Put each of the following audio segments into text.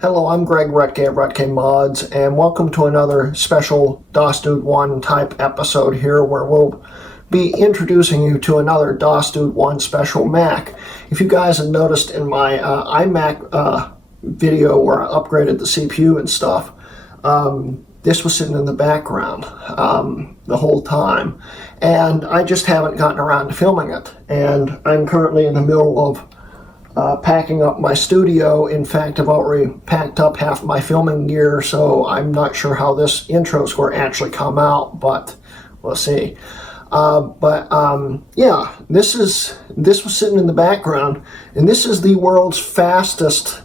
Hello, I'm Greg Rutke of Rutke Mods, and welcome to another special dosdude1 type episode here where we'll be introducing you to another dosdude1 special Mac. If you guys have noticed in my iMac video where I upgraded the CPU and stuff, this was sitting in the background the whole time, and I just haven't gotten around to filming it. And I'm currently in the middle of packing up my studio. In fact, I've already packed up half my filming gear, so I'm not sure how this intro is going to actually come out, but we'll see. Yeah, this was sitting in the background, and this is the world's fastest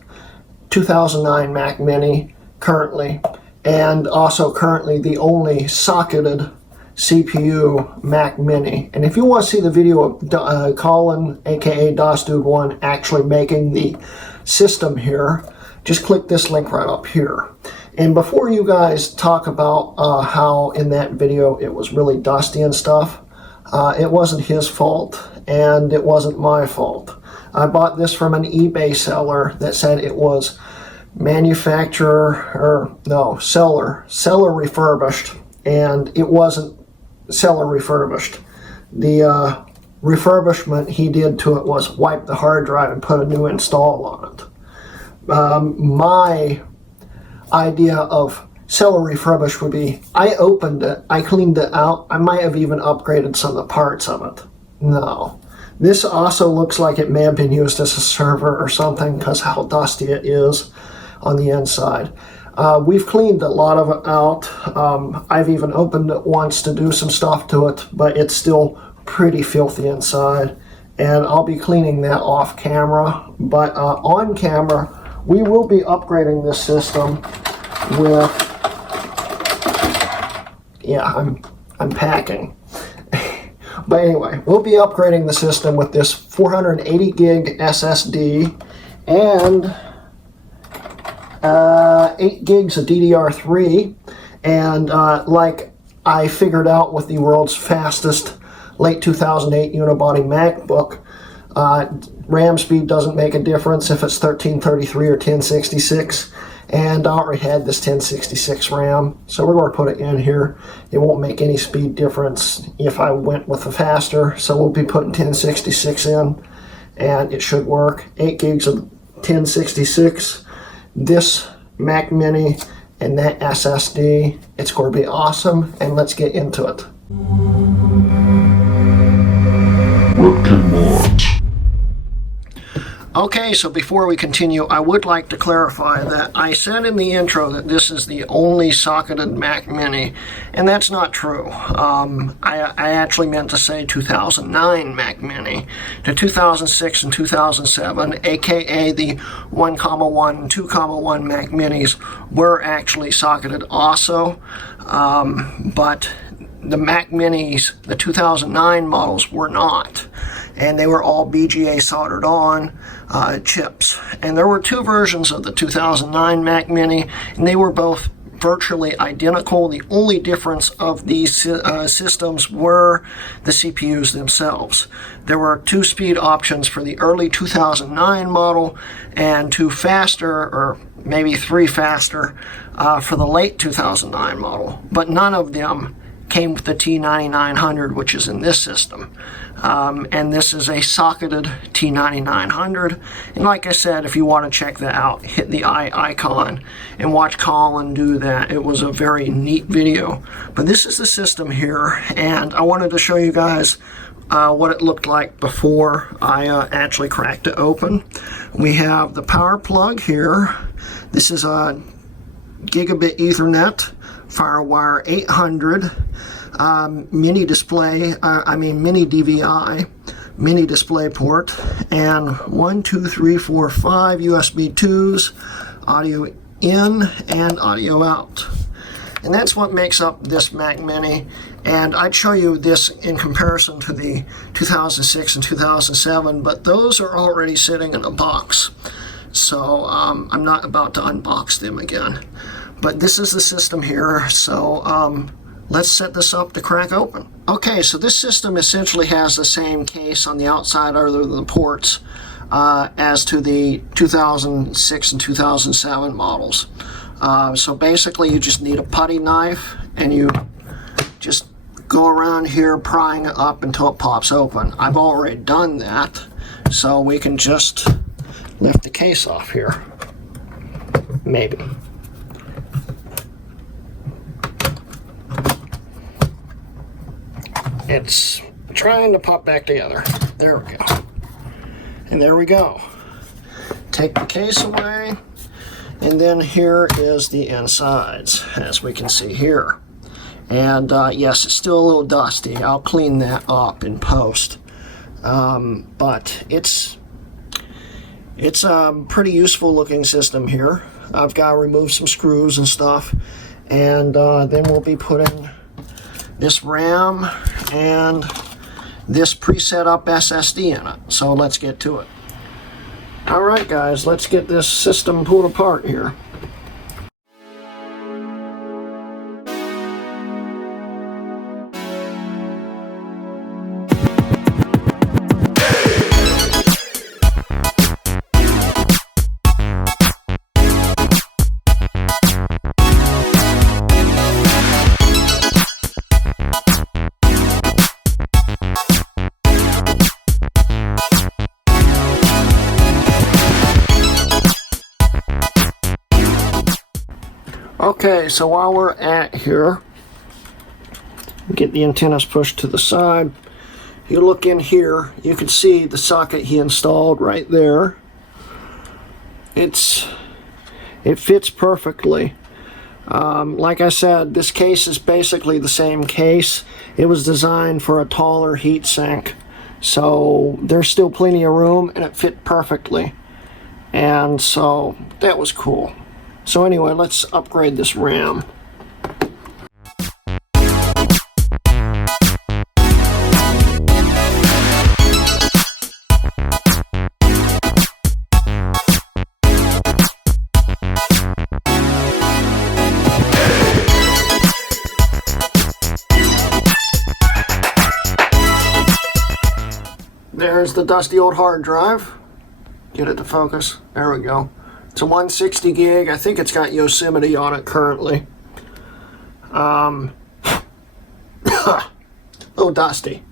2009 Mac Mini currently, and also currently the only socketed CPU Mac Mini. And if you want to see the video of Collin, aka dosdude1, actually making the system here, just click this link right up here. And before you guys talk about how in that video it was really dusty and stuff, it wasn't his fault and it wasn't my fault. I bought this from an eBay seller that said it was seller refurbished, and it wasn't seller refurbished. The refurbishment he did to it was wipe the hard drive and put a new install on it. My idea of seller refurbished would be, I opened it, I cleaned it out, I might have even upgraded some of the parts of it. No. This also looks like it may have been used as a server or something because how dusty it is on the inside. We've cleaned a lot of it out. I've even opened it once to do some stuff to it, but it's still pretty filthy inside, and I'll be cleaning that off camera. But on camera, we will be upgrading this system with, yeah, I'm packing. But anyway, we'll be upgrading the system with this 480 gig SSD and 8 gigs of DDR3, and like I figured out with the world's fastest late 2008 unibody MacBook, RAM speed doesn't make a difference if it's 1333 or 1066, and I already had this 1066 RAM, so we're going to put it in here. It won't make any speed difference if I went with the faster, so we'll be putting 1066 in, and it should work. 8 gigs of 1066. This Mac Mini and that SSD, it's going to be awesome, and let's get into it. Okay, so before we continue, I would like to clarify that I said in the intro that this is the only socketed Mac Mini, and that's not true. I actually meant to say 2009 Mac Mini. The 2006 and 2007, aka the 1,1 and 2,1 Mac Minis, were actually socketed also, but the Mac Minis, the 2009 models, were not, and they were all BGA soldered on chips. And there were two versions of the 2009 Mac Mini, and they were both virtually identical. The only difference of these systems were the CPUs themselves. There were 2 speed options for the early 2009 model and 2 faster, or maybe 3 faster, for the late 2009 model, but none of them came with the T9900, which is in this system. And this is a socketed T9900. And like I said, if you want to check that out, hit the icon and watch Collin do that. It was a very neat video. But this is the system here, and I wanted to show you guys what it looked like before I actually cracked it open. We have the power plug here. This is a gigabit Ethernet FireWire 800 mini display, mini DVI, mini display port, and 1, 2, 3, 4, 5 USB 2s, audio in and audio out. And that's what makes up this Mac Mini. And I'd show you this in comparison to the 2006 and 2007, but those are already sitting in a box. So I'm not about to unbox them again. But this is the system here, so let's set this up to crack open. Okay, so this system essentially has the same case on the outside other than the ports as to the 2006 and 2007 models. So basically you just need a putty knife and you just go around here prying it up until it pops open. I've already done that, so we can just lift the case off here. Maybe. It's trying to pop back together. There we go. And there we go. Take the case away, and then here is the insides, as we can see here. And yes, it's still a little dusty. I'll clean that up in post. But it's a pretty useful looking system here. I've got to remove some screws and stuff, and then we'll be putting this RAM and this preset up SSD in it. So let's get to it. Alright guys, let's get this system pulled apart here. Okay, so while we're at here, get the antennas pushed to the side. You look in here, you can see the socket he installed right there. It fits perfectly. Like I said, this case is basically the same case. It was designed for a taller heat sink, so there's still plenty of room and it fit perfectly. And so that was cool. So anyway, let's upgrade this RAM. There's the dusty old hard drive. Get it to focus. There we go. It's a 160 gig. I think it's got Yosemite on it currently. A little dusty.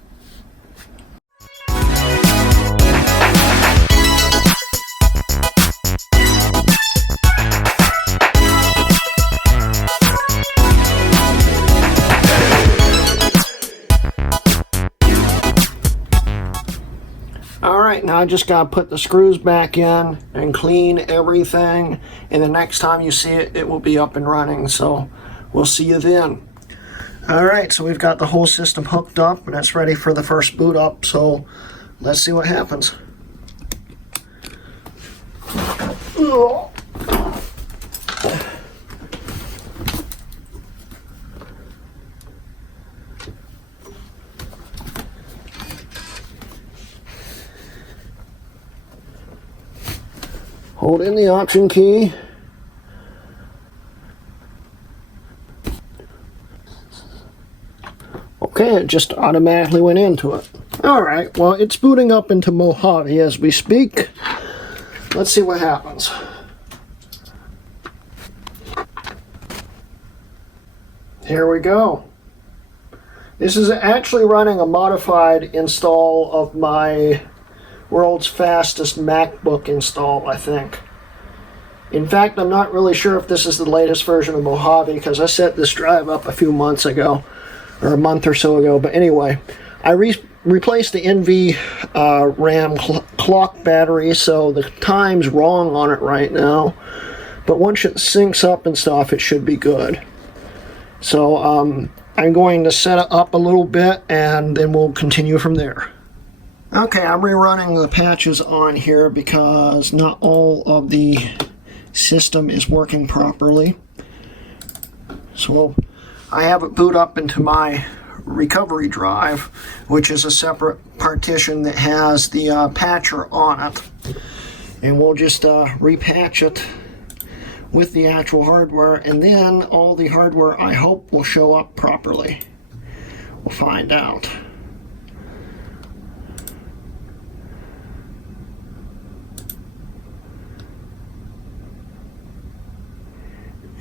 Alright, now I just gotta put the screws back in and clean everything, and the next time you see it, it will be up and running, so we'll see you then. Alright, so we've got the whole system hooked up and it's ready for the first boot up, so let's see what happens. Hold in the Option key. Okay, it just automatically went into it. Alright, well, it's booting up into Mojave as we speak. Let's see what happens. Here we go. This is actually running a modified install of my world's fastest MacBook install, I think. In fact, I'm not really sure if this is the latest version of Mojave because I set this drive up a few months ago, or a month or so ago. But anyway, I replaced the NV RAM clock battery, so the time's wrong on it right now. But once it syncs up and stuff, it should be good. So I'm going to set it up a little bit and then we'll continue from there. Okay, I'm rerunning the patches on here because not all of the system is working properly. So I have it boot up into my recovery drive, which is a separate partition that has the patcher on it. And we'll just repatch it with the actual hardware, and then all the hardware, I hope, will show up properly. We'll find out.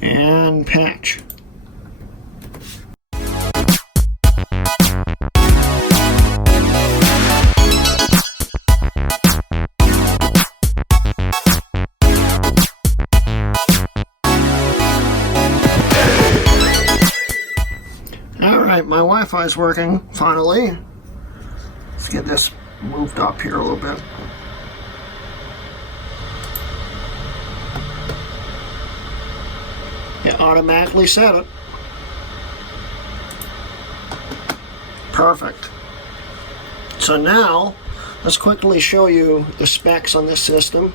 and patch. Alright, my Wi-Fi is working, finally. Let's get this moved up here a little bit. It automatically set it. Perfect. So now, let's quickly show you the specs on this system.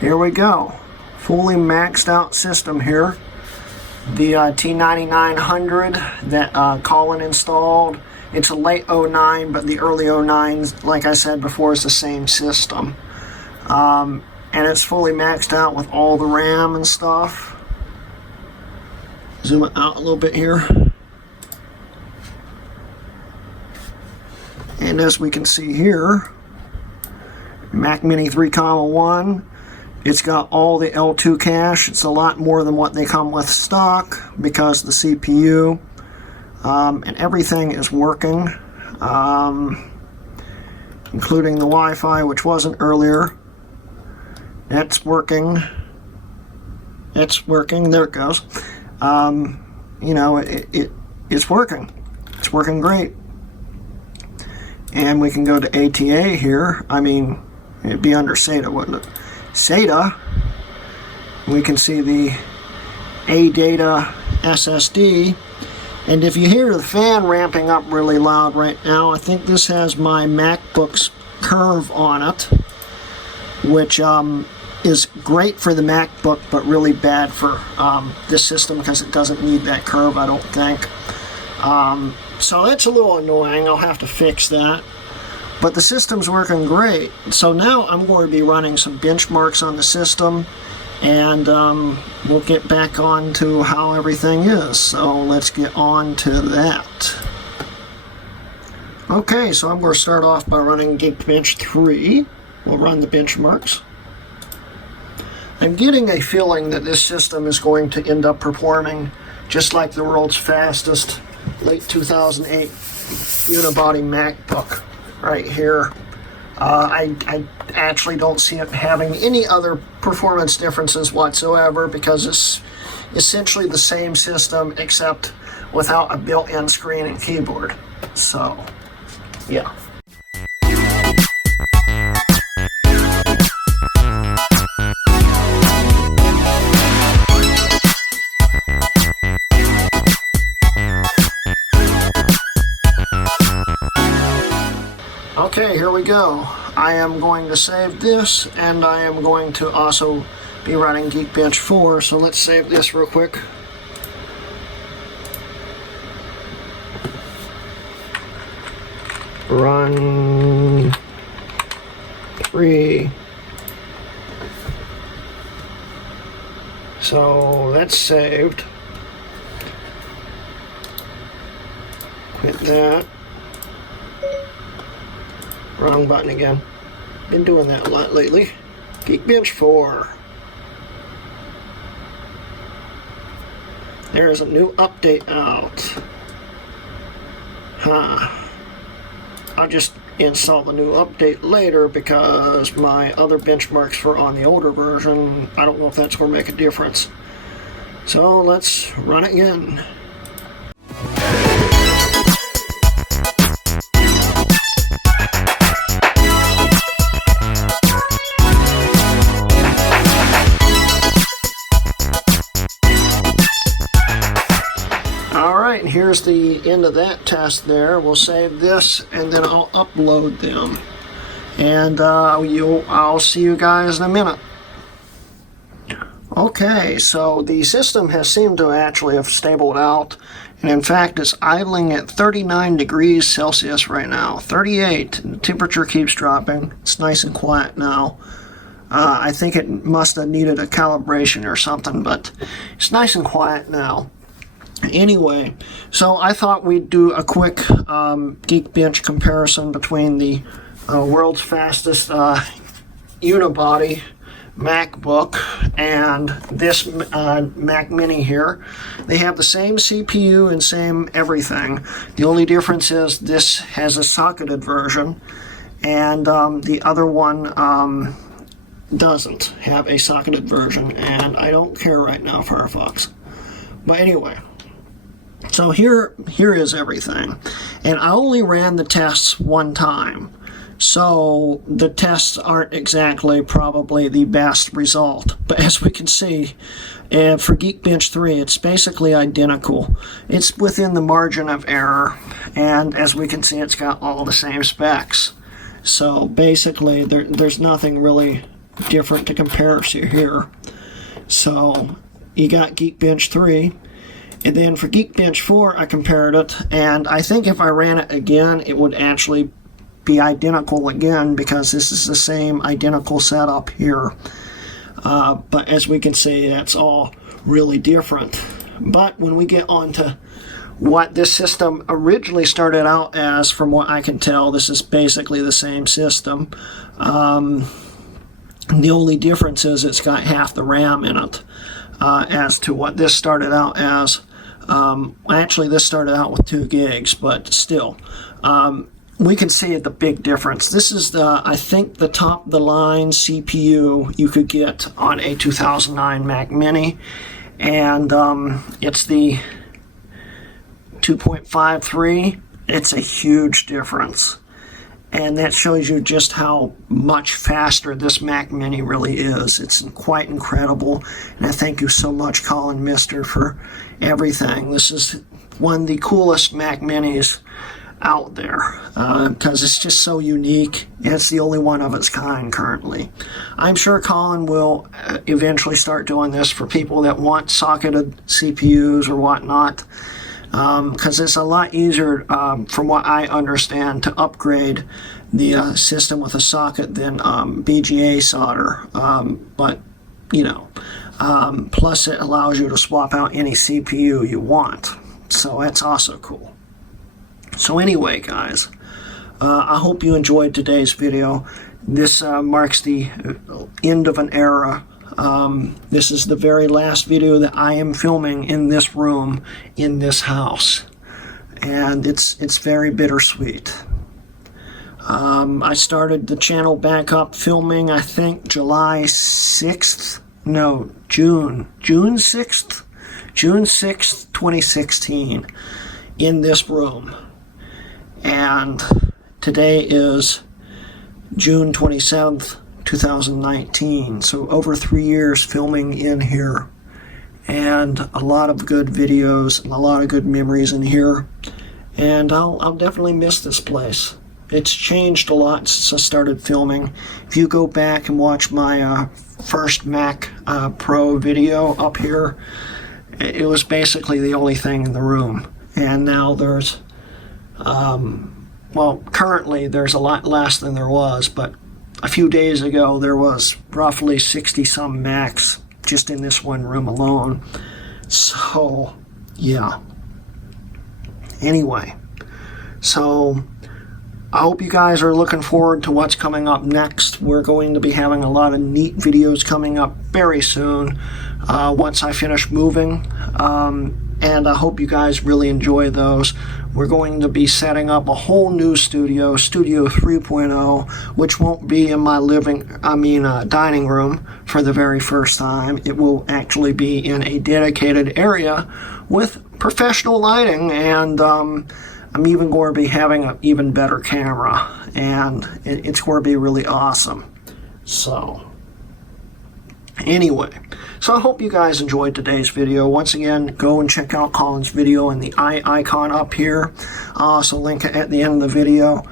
Here we go. Fully maxed out system here. The T9900 that Collin installed. It's a late 09, but the early 09s, like I said before, is the same system. And it's fully maxed out with all the RAM and stuff. Zoom it out a little bit here. And as we can see here, Mac Mini 3.1. It's got all the L2 cache. It's a lot more than what they come with stock because the CPU and everything is working, including the Wi-Fi, which wasn't earlier. That's working. It's working. There it goes. You know, it's working. It's working great. And we can go to ATA here. I mean, it'd be under SATA, wouldn't it? SATA, we can see the ADATA SSD, and if you hear the fan ramping up really loud right now, I think this has my MacBook's curve on it, which is great for the MacBook but really bad for this system because it doesn't need that curve, I don't think. So that's a little annoying. I'll have to fix that. But the system's working great. So now I'm going to be running some benchmarks on the system, and we'll get back on to how everything is. So let's get on to that. Okay, so I'm going to start off by running Geekbench 3. We'll run the benchmarks. I'm getting a feeling that this system is going to end up performing just like the world's fastest late 2008 unibody MacBook. Right here. I actually don't see it having any other performance differences whatsoever because it's essentially the same system except without a built-in screen and keyboard. So, yeah. Okay, here we go. I am going to save this, and I am going to also be running Geekbench 4, so let's save this real quick. Run 3. So that's saved. Quit that. Wrong button again. Been doing that a lot lately. Geekbench 4. There's a new update out. I'll just install the new update later because my other benchmarks were on the older version. I don't know if that's going to make a difference. So let's run it again. Here's the end of that test there. We'll save this and then I'll upload them. And I'll see you guys in a minute. Okay, so the system has seemed to actually have stabled out. And in fact, it's idling at 39 degrees Celsius right now. 38, and the temperature keeps dropping. It's nice and quiet now. I think it must have needed a calibration or something, but it's nice and quiet now. Anyway, so I thought we'd do a quick Geekbench comparison between the world's fastest unibody MacBook and this Mac Mini here. They have the same CPU and same everything. The only difference is this has a socketed version, and the other one doesn't have a socketed version, and I don't care right now, Firefox. But anyway, so here is everything, and I only ran the tests one time. So the tests aren't exactly probably the best result. But as we can see, for Geekbench 3, it's basically identical. It's within the margin of error. And as we can see, it's got all the same specs. So basically, there's nothing really different to compare to here. So you got Geekbench 3. And then for Geekbench 4, I compared it. And I think if I ran it again, it would actually be identical again, because this is the same identical setup here. But as we can see, that's all really different. But when we get on to what this system originally started out as, from what I can tell, this is basically the same system. The only difference is it's got half the RAM in it, as to what this started out as. Actually, this started out with 2 gigs, but still. We can see the big difference. This is I think the top of the line CPU you could get on a 2009 Mac Mini, and it's the 2.53. It's a huge difference, and that shows you just how much faster this Mac Mini really is. It's quite incredible, and I thank you so much, Collin Mistr, for everything. This is one of the coolest Mac Minis out there, because it's just so unique, and it's the only one of its kind currently. I'm sure Collin will eventually start doing this for people that want socketed CPUs or whatnot, because it's a lot easier, from what I understand, to upgrade the system with a socket than BGA solder. But you know, plus it allows you to swap out any CPU you want, so that's also cool. So anyway, guys, I hope you enjoyed today's video. This marks the end of an era. This is the very last video that I am filming in this room, in this house. And it's very bittersweet. I started the channel back up filming, I think, July 6th? No, June 6th? June 6th, 2016, in this room. And today is June 27th, 2019. So over 3 years filming in here. And a lot of good videos and a lot of good memories in here. And I'll definitely miss this place. It's changed a lot since I started filming. If you go back and watch my first Mac Pro video up here, it was basically the only thing in the room. And now there's well, currently there's a lot less than there was, but a few days ago there was roughly 60-some Macs just in this one room alone. So, yeah. Anyway, so I hope you guys are looking forward to what's coming up next. We're going to be having a lot of neat videos coming up very soon, once I finish moving. And I hope you guys really enjoy those. We're going to be setting up a whole new studio, Studio 3.0, which won't be in my dining room for the very first time. It will actually be in a dedicated area with professional lighting, and I'm even going to be having an even better camera, and it's going to be really awesome. So anyway, so I hope you guys enjoyed today's video. Once again, go and check out Collin's video in the icon up here. I'll also link it at the end of the video.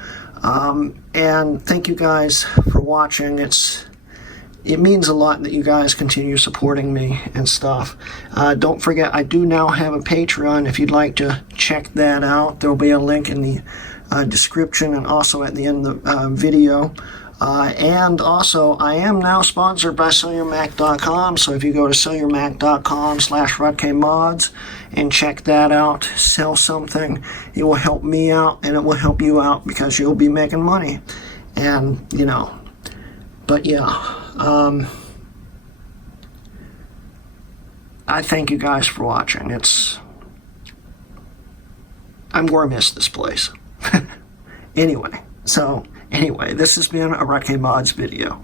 And thank you guys for watching. It means a lot that you guys continue supporting me and stuff. Don't forget, I do now have a Patreon if you'd like to check that out. There'll be a link in the description and also at the end of the video. And also, I am now sponsored by SellYourMac.com, so if you go to SellYourMac.com/RutKMods and check that out, sell something, it will help me out and it will help you out because you'll be making money. And, you know, but yeah, I thank you guys for watching. I'm going to miss this place. Anyway, this has been a RutKMods video.